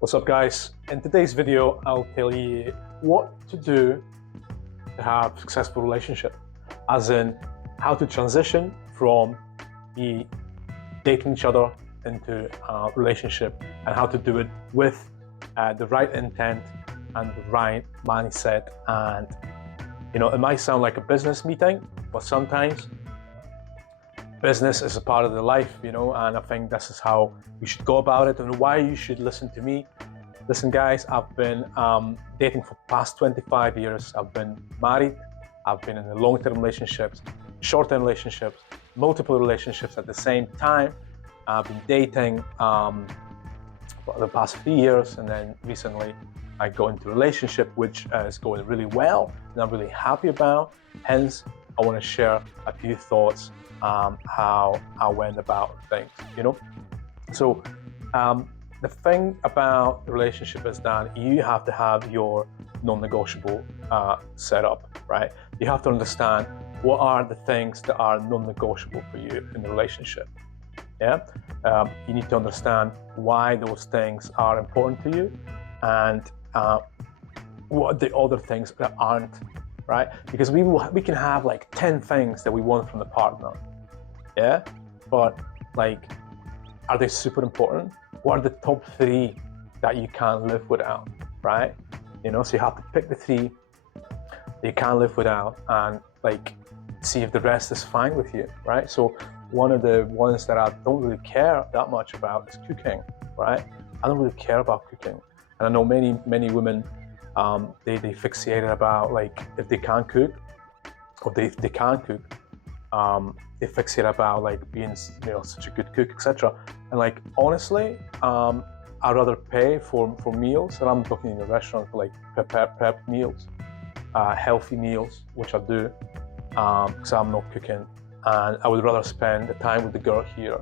What's up, guys? In today's video, I'll tell you what to do to have a successful relationship, as in how to transition from the dating each other into a relationship, and how to do it with the right intent and the right mindset. And it might sound like a business meeting, but sometimes business is a part of the life, and I think this is how we should go about it and why you should listen to me. Listen, guys, I've been dating for the past 25 years. I've been married. I've been in long-term relationships, short-term relationships, multiple relationships at the same time. I've been dating for the past 3 years, and then recently I got into a relationship which is going really well and I'm really happy about. Hence, I want to share a few thoughts how I went about things, So the thing about the relationship is that you have to have your non-negotiable set up, right? You have to understand what are the things that are non-negotiable for you in the relationship. Yeah, you need to understand why those things are important to you, and what are the other things that aren't, right? Because we can have like 10 things that we want from the partner, yeah, but like, are they super important? What are the top 3 that you can't live without, right? So you have to pick the 3 that you can't live without, and like see if the rest is fine with you, right? So one of the ones that I don't really care that much about is cooking, right? I don't really care about cooking, and I know many women they fixated about like if they can't cook, or if they can't cook, they fixate about like being such a good cook, etc. And like honestly, I'd rather pay for meals, and I'm talking in a restaurant, for like prep meals, healthy meals, which I do, because I'm not cooking, and I would rather spend the time with the girl here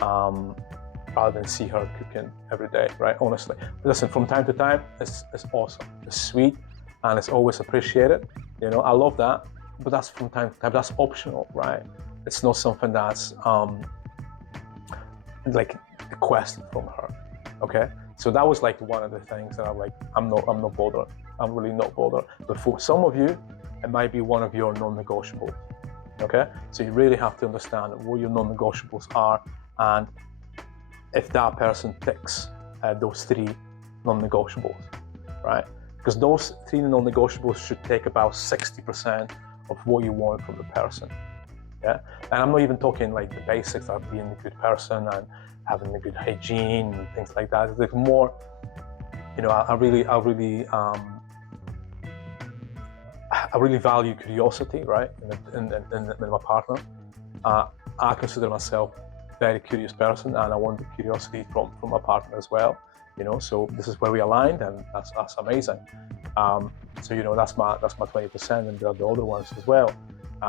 rather than see her cooking every day, right? Honestly, listen, from time to time, it's awesome, it's sweet, and it's always appreciated. I love that, but that's from time to time. That's optional, right? It's not something that's like requested from her. Okay, so that was like one of the things that I'm not bothered. I'm really not bothered. But for some of you, it might be one of your non-negotiables. Okay, so you really have to understand what your non-negotiables are, and if that person ticks those 3 non-negotiables, right? Because those 3 non-negotiables should take about 60% of what you want from the person. Yeah, and I'm not even talking like the basics of being a good person and having a good hygiene and things like that. It's like more, I really value curiosity, right? In my partner, I consider myself a very curious person, and I want the curiosity from my partner as well. So this is where we aligned, and that's amazing. So that's my 20%, and the other ones as well.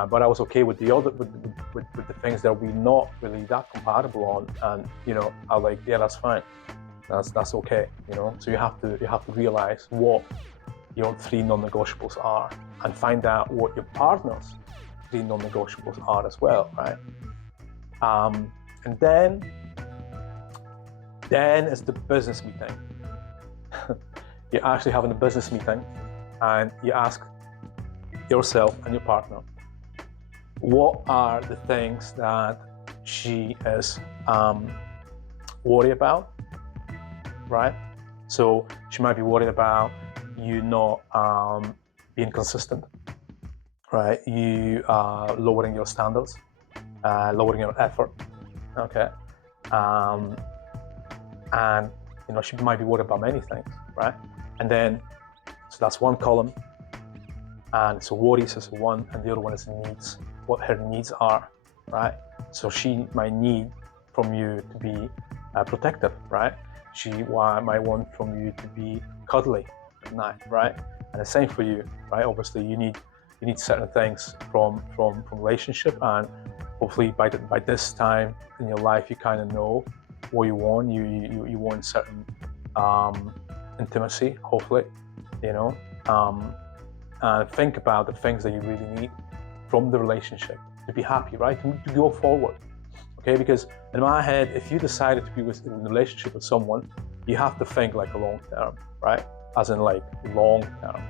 But I was okay with the other with the things that we're not really that compatible on, and I was like, yeah, that's fine, that's okay. So you have to realize what your 3 non-negotiables are, and find out what your partner's 3 non-negotiables are as well, right? And then is the business meeting. You're actually having a business meeting, and you ask yourself and your partner, what are the things that she is worried about, right? So she might be worried about you not being consistent, right? You lowering your standards, lowering your effort, okay? And she might be worried about many things, right? And then, so that's one column, and so worries is one, and the other one is needs, what her needs are, right? So she might need from you to be protective, right? She might want from you to be cuddly at night, right? And the same for you, right? Obviously, you need certain things from relationship, and hopefully by this time in your life, you kind of know what you want. You want certain intimacy, hopefully, and think about the things that you really need from the relationship to be happy, right? To go forward, okay? Because in my head, if you decided to be in a relationship with someone, you have to think like a long term, right? As in like long term,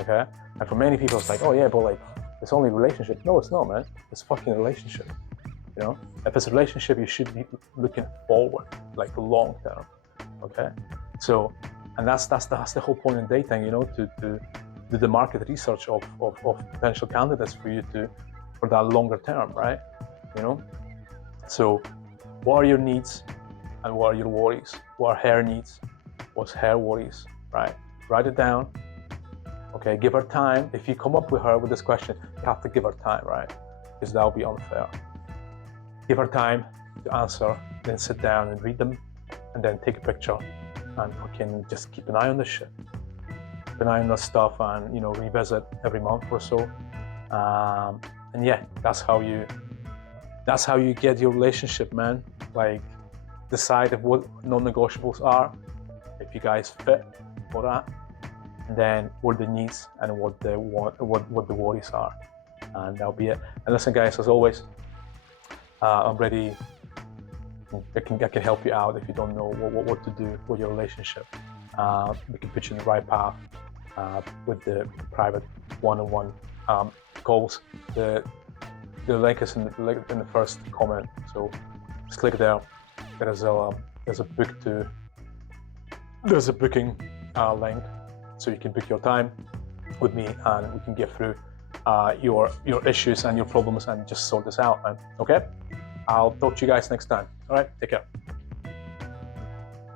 okay? And for many people, it's like, oh yeah, but like it's only relationship. No, it's not, man. It's fucking relationship. You know, if it's a relationship, you should be looking forward, like long term, okay? So, and that's the whole point in dating, you know, to do the market research of potential candidates for you for that longer term, right? You know, so what are your needs and what are your worries? What are her needs? What's her worries, right? Write it down. Okay, give her time. If you come up with her with this question, you have to give her time, right? Because that would be unfair. Give her time to answer, then sit down and read them, and then take a picture and fucking just keep an eye on this shit. Keep an eye on this stuff and, you know, revisit every month or so. And yeah, that's how you get your relationship, man. Like, decide what non-negotiables are, if you guys fit for that, and then what the needs and what the worries are, and that'll be it. And listen, guys, as always, I'm ready. I can help you out if you don't know what to do with your relationship. We can put you in the right path with the private one-on-one calls. The link is in the first comment, so just click there. There's a booking link, so you can book your time with me, and we can get through your issues and your problems and just sort this out, man. Okay? I'll talk to you guys next time. All right, take care.